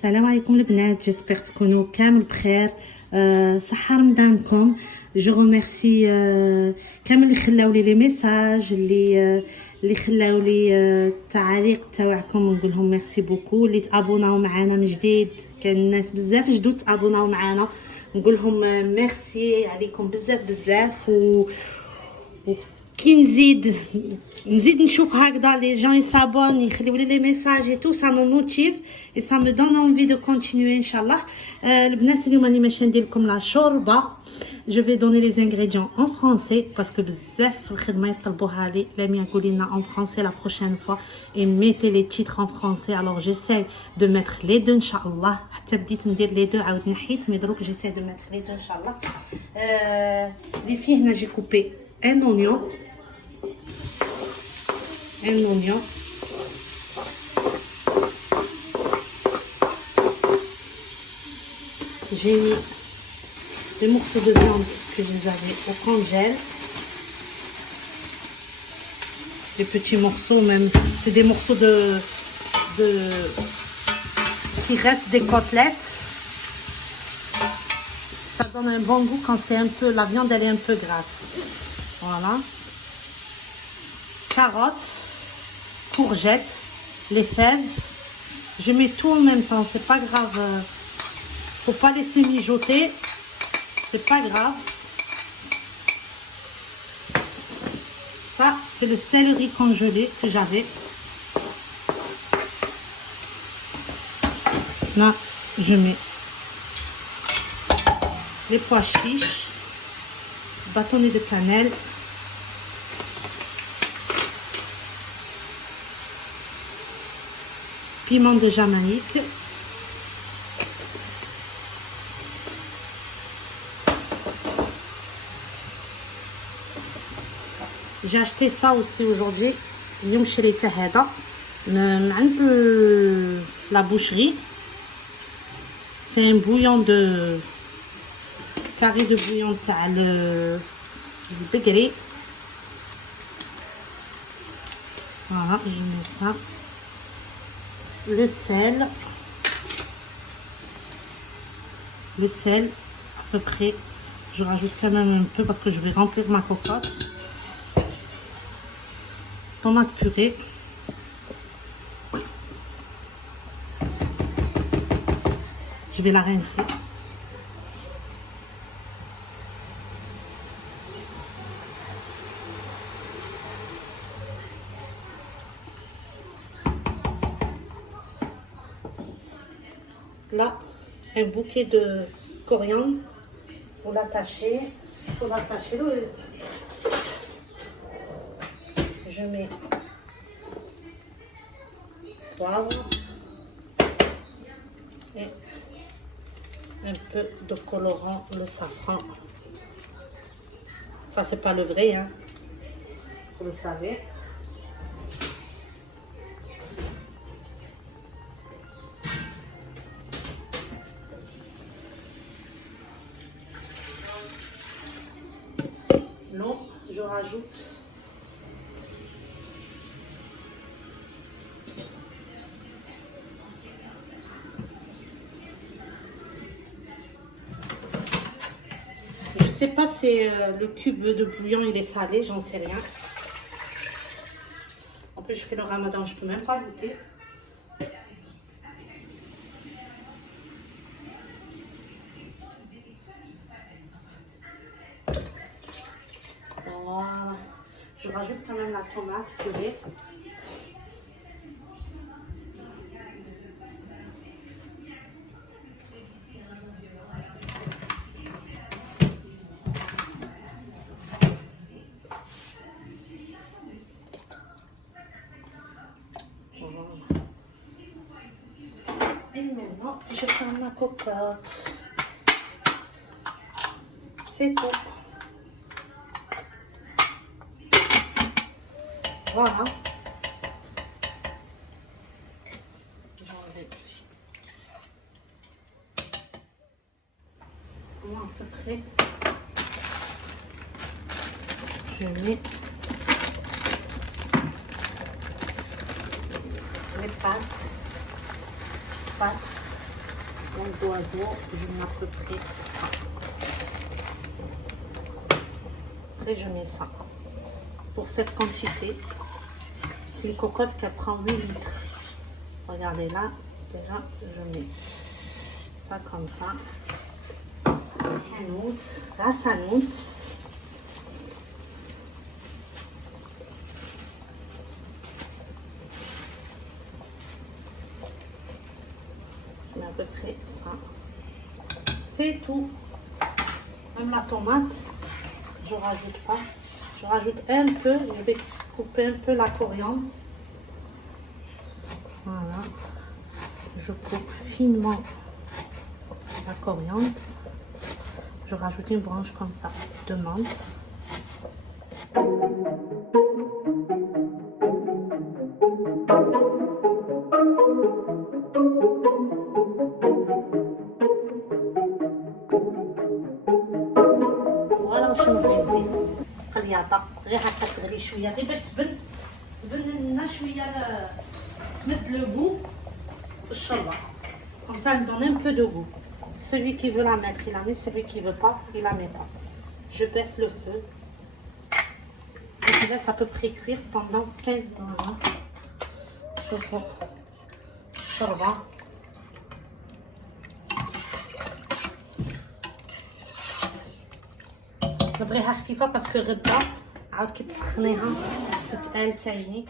السلام عليكم البنات، جيسبر تكونوا كامل بخير. صحة رمضانكم. جو ريميرسي كامل اللي خلاو لي ميساج، اللي خلاو لي التعاليق تاعكم، ونقول لهم ميرسي بوكو. اللي تابوناو معنا من جديد، كان الناس بزاف جدد تابوناو معنا، نقول لهم ميرسي عليكم بزاف بزاف. كي نزيد نشوف هكذا لي جون يصابون يخليو لي ميساج اي تو، سا مو موتيف اي سا مو دون انفي دو كونتينيو ان شاء الله. البنات اليوم راني ماشيه ندير لكم لا شوربه. جو في دوني لي انغريديون ان فرونسي باسكو بزاف في الخدمه يطلبوها لي. لامي قولي لنا ان فرونسي لا بروشين فوا اي ميتي لي تيتر ان فرونسي. الوغ جيساي دو ميتر لي دو ان شاء الله. حتى بديت ندير لي دو، عاود نحيت، مي دروك جيساي دو ميتر لي دو ان شاء الله. لي فيه هنا جي كوبي ان اونيون، un oignon, j'ai mis des morceaux de viande que vous avez au congèle, des petits morceaux même, c'est des morceaux de qui restent des côtelettes. Ça donne un bon goût quand c'est un peu, la viande elle est un peu grasse. Voilà. Carottes, courgettes, les fèves, je mets tout en même temps, c'est pas grave, faut pas laisser mijoter, c'est pas grave. Ça c'est le céleri congelé que j'avais. Là je mets les pois chiches, bâtonnets de cannelle, piment de Jamaïque, j'ai acheté ça aussi aujourd'hui, اليوم شريته هذا من عند la boucherie. C'est un bouillon de carré de bouillon تاع البقري. Voilà, je mets ça. Le sel à peu près, je rajoute quand même un peu parce que je vais remplir ma cocotte. Tomate purée, je vais la rincer. Là, un bouquet de coriandre pour l'attacher. Je mets poivre et un peu de colorant, le safran. Ça c'est pas le vrai, hein, vous le savez. Non, je rajoute je sais pas si le cube de bouillon il est salé, j'en sais rien. En plus je fais le ramadan, je peux même pas goûter. Voilà. Je rajoute quand même la tomate purée. Voilà. Et maintenant, je ferme ma cocotte. C'est tout. Voilà. Voilà à peu près. Je mets les pâtes. Donc d'oiseau, je mets à peu près ça. Après je mets ça. Pour cette quantité, c'est une cocotte qui prend 8 litres. Regardez là, déjà je mets ça comme ça. Grâce à nous. À peu près ça, c'est tout. Même la tomate je rajoute pas, je rajoute un peu, je vais couper un peu la coriandre, voilà, je coupe finement la coriandre, je rajoute une branche comme ça de menthe. شنو بغيت نزيد قلياطه غير هكا تغلي شويه غير باش تبن لنا شويه تمد لو غو بالشوربه comme ça elle donne un peu de goût. Celui qui veut la mettre il la met, celui qui veut pas il la met pas. Je baisse le feu et je laisse à peu près cuire pendant 15 minutes. شوفوا الشوربه نبغيها خفيفه باسكو غدا عاود كي تسخنيها تتقال تاني.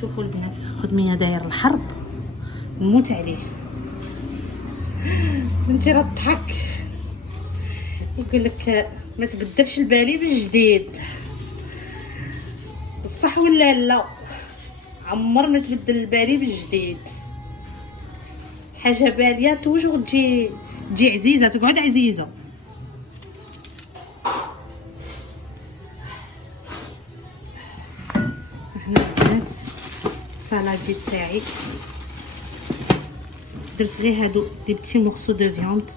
شوفوا البنات خدميه داير الحرب نموت عليه. بنتي راه تضحك يقول لك ما تبدلش البالي بالجديد، صح ولا لا؟ عمر ما تبدل البالي بالجديد، حاجه باليه توجور تجي عزيزه، تقعد عزيزه. هنا البنات السلاجي تاعي درت غير هادو دي بتي مورسو دو فياند.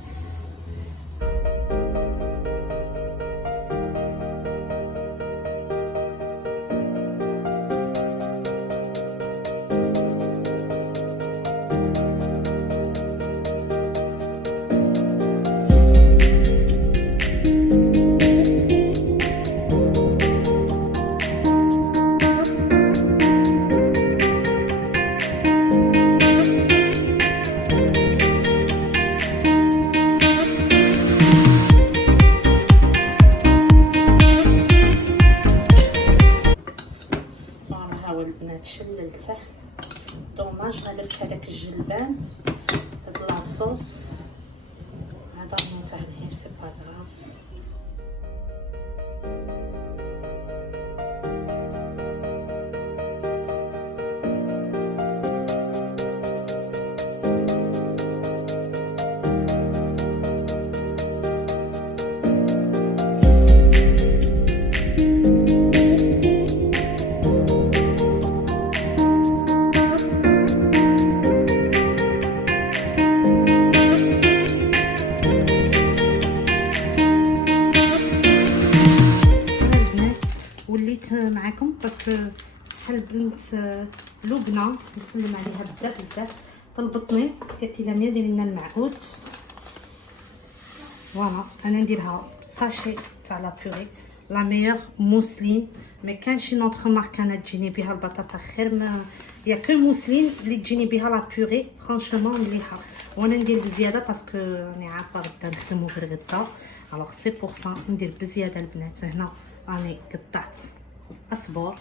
البنات شللته، دوماج غلبت هذاك الجلبان هاد لاصوص هذا نوضع ليه سي با غراف. معكم باسكو بحال بنت لبنى نسلم عليها بزاف طلبتني قالت لي لميا ديري لنا المعهود. فوالا انا نديرها ساشي تاع لا بوري لا ميور موسلين، ما كانش شي نوتر مارك انا تجيني بها البطاطا خير، ما يا كو موسلين اللي تجيني بها لا بوري فرانشومون مليحه، وانا ندير بزياده باسكو راني عارفه غدا نخدمو غير غدا، الوغ سي بور سا ندير بزياده البنات. هنا راني قطعت اصبر،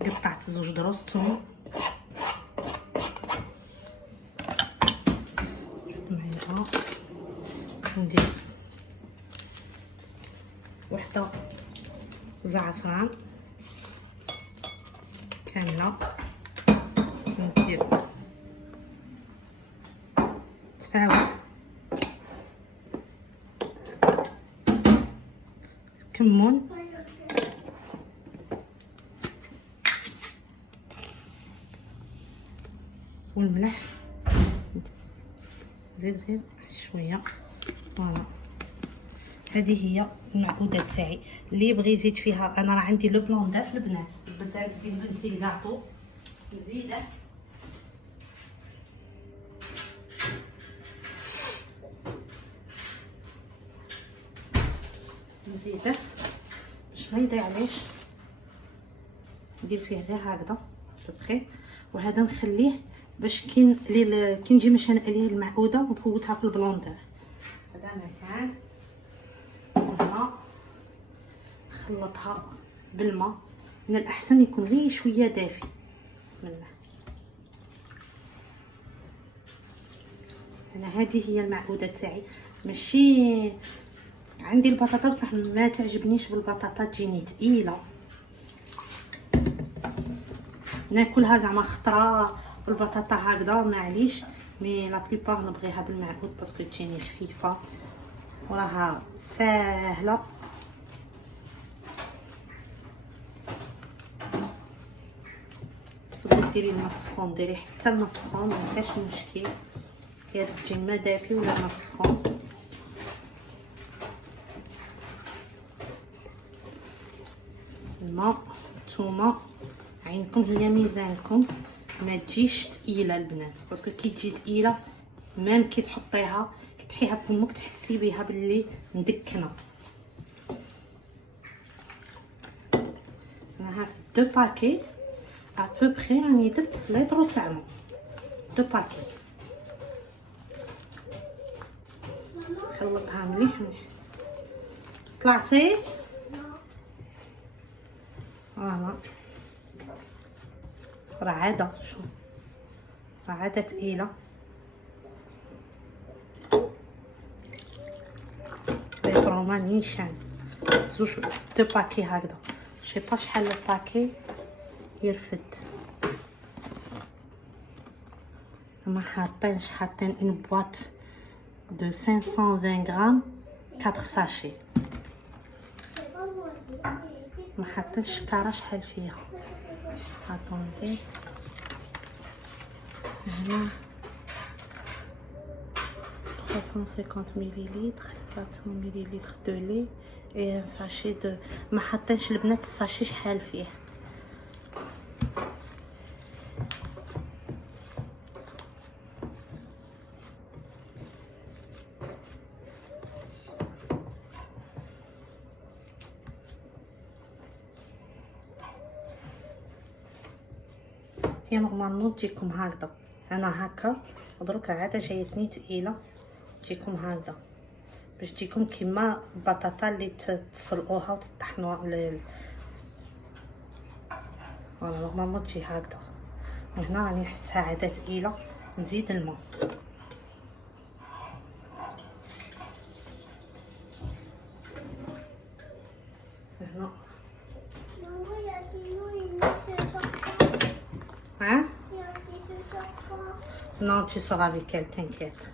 قطعت زوج دروس ثوم، ندير وحده زعفران كامله، ندير تفاح، كمون، والملح، نزيد غير شويه. فوالا هذه هي المعقوده تاعي. اللي يبغي يزيد فيها، انا راه عندي لو بلوندر البنات، بدات بين بنتي الكاطو نزيده، نزيده باش ما يضيعليش، ندير فيه غير هكذا بخي. وهذا نخليه باش كي نجي باش نقليه المعقوده ونفوتها في البلوندر. هذا مكان وهنا نخلطها بالماء، من الاحسن يكون غير شويه دافي. بسم الله. انا هذه هي المعقوده تاعي. ماشي عندي البطاطا بصح ما تعجبنيش بالبطاطا، تجيني ثقيله، ناكلها زعما خطره بالبطاطا هكذا معليش، مي لا بليبار نبغيها بالمعقود باسكو تجيني خفيفه وراها ساهله. تقدري ديري الماء السخون، ديري حتى الماء السخون ما كاش مشكل، يا تجي ما دافي ولا الماء السخون. الماء، الثومه، عينكم هي ميزانكم، ما تجيش ثقيله البنات، باسكو كي تجي ثقيله ميم كي تحطيها كي تحيها بفمك تحسي بها باللي مدكنه. انا ها في 2 باكي ابوبخي راني درت ليطرو تاع الماء، 2 باكي. خلطها مليح مليح. طلعتي فوالا، راه عاده شوف راه عاده ثقيله. ليطرو نيشان زوج 2 باكي هكذا، شي با شحال الباكي يرفد. هما حاطين اون بواط دو 520 غرام 4 ساشي، ما حاطينش الشكاره شحال فيها. اتوندي هنا 350 مليلتر 400 مليلتر دو لي اي ان ساشي دو. ما حاطينش البنات الساشي شحال فيه. هي نورمالمون تجيكم هكذا، انا هكا درك عاده جايتني ثقيله، تجيكم هكذا باش تجيكم كيما البطاطا اللي تسلقوها وتطحنوها فوالا نورمالمون تجي هكذا. وهنا راني نحسها عاده ثقيله، نزيد الماء. هنا hein? Non, tu seras avec elle, t'inquiète.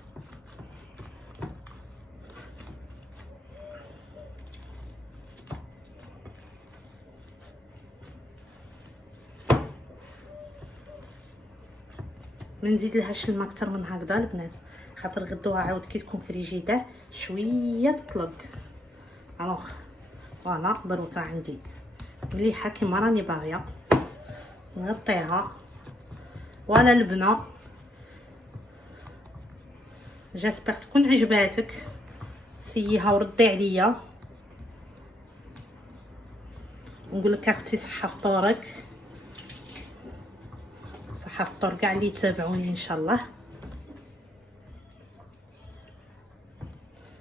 ما نزيدلهاش الماء اكثر من هكذا البنات، خاطر غدوها عاود كي تكون فريجيدار شويه تطلق. الوغ فوالا دروك راه عندي مليحه كيما راني باغيه، نغطيها ولا البنه. جاسبر تكون عجباتك، سييها وردي عليا ونقول لك اختي صحه فطورك، صحه فطور كاع اللي يتابعوني ان شاء الله.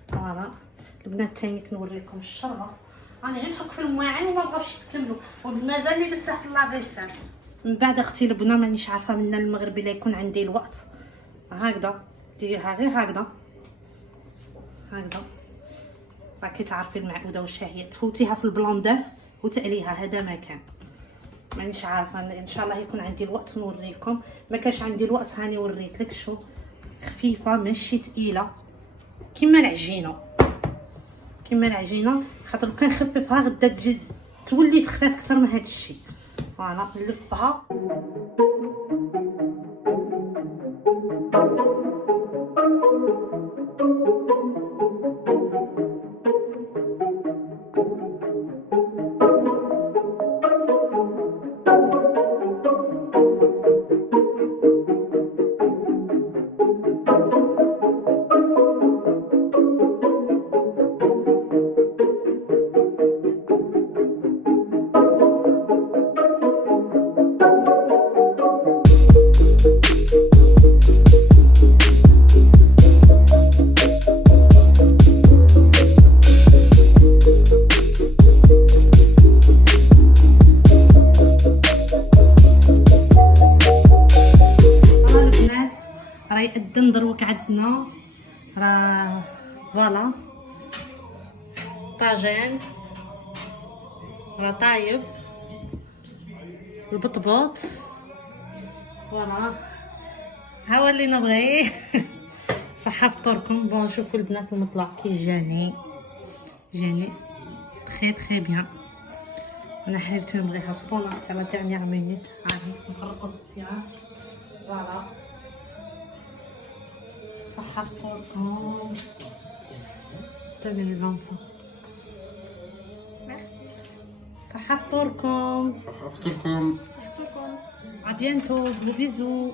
فوالا البنات تاني كنوري لكم الشربه، راني غير نحك في المواعين وما بغاوش يكملوا، ومازال لي درتها في لافيسال. من بعد اختي البنه مانيش عارفه من المغرب الا يكون عندي الوقت هكذا ديريها غير هكذا هكذا راكي تعرفي المعقوده واش هي، تفوتيها في البلوندر وتقليها. هذا ما كان مانيش عارفه، ان شاء الله يكون عندي الوقت نوريكم. ما كانش عندي الوقت هاني وريت لك. شو خفيفه ماشي ثقيله كيما العجينه، كيما العجينه. خاطر كان نخففها غدا تجي تولي تخفف اكثر من هذا الشيء. فوالا نلفها. راه يأذن دروك عندنا، راه فوالا طاجين راه طايب، البطبوط فوالا ها هو اللي نبغي. صحة فطوركم. بون شوفوا البنات المطلع كي جاني تخي تخي بيان. انا حبيبتي نبغيها سبونة تاع لا ديرنيير مينوت. هاني نخرقوا الصيام فوالا. صحة فطوركم. تاني لي زونفون. ميرسي. صحة فطوركم. صحة فطوركم. À bientôt. Gros bisous.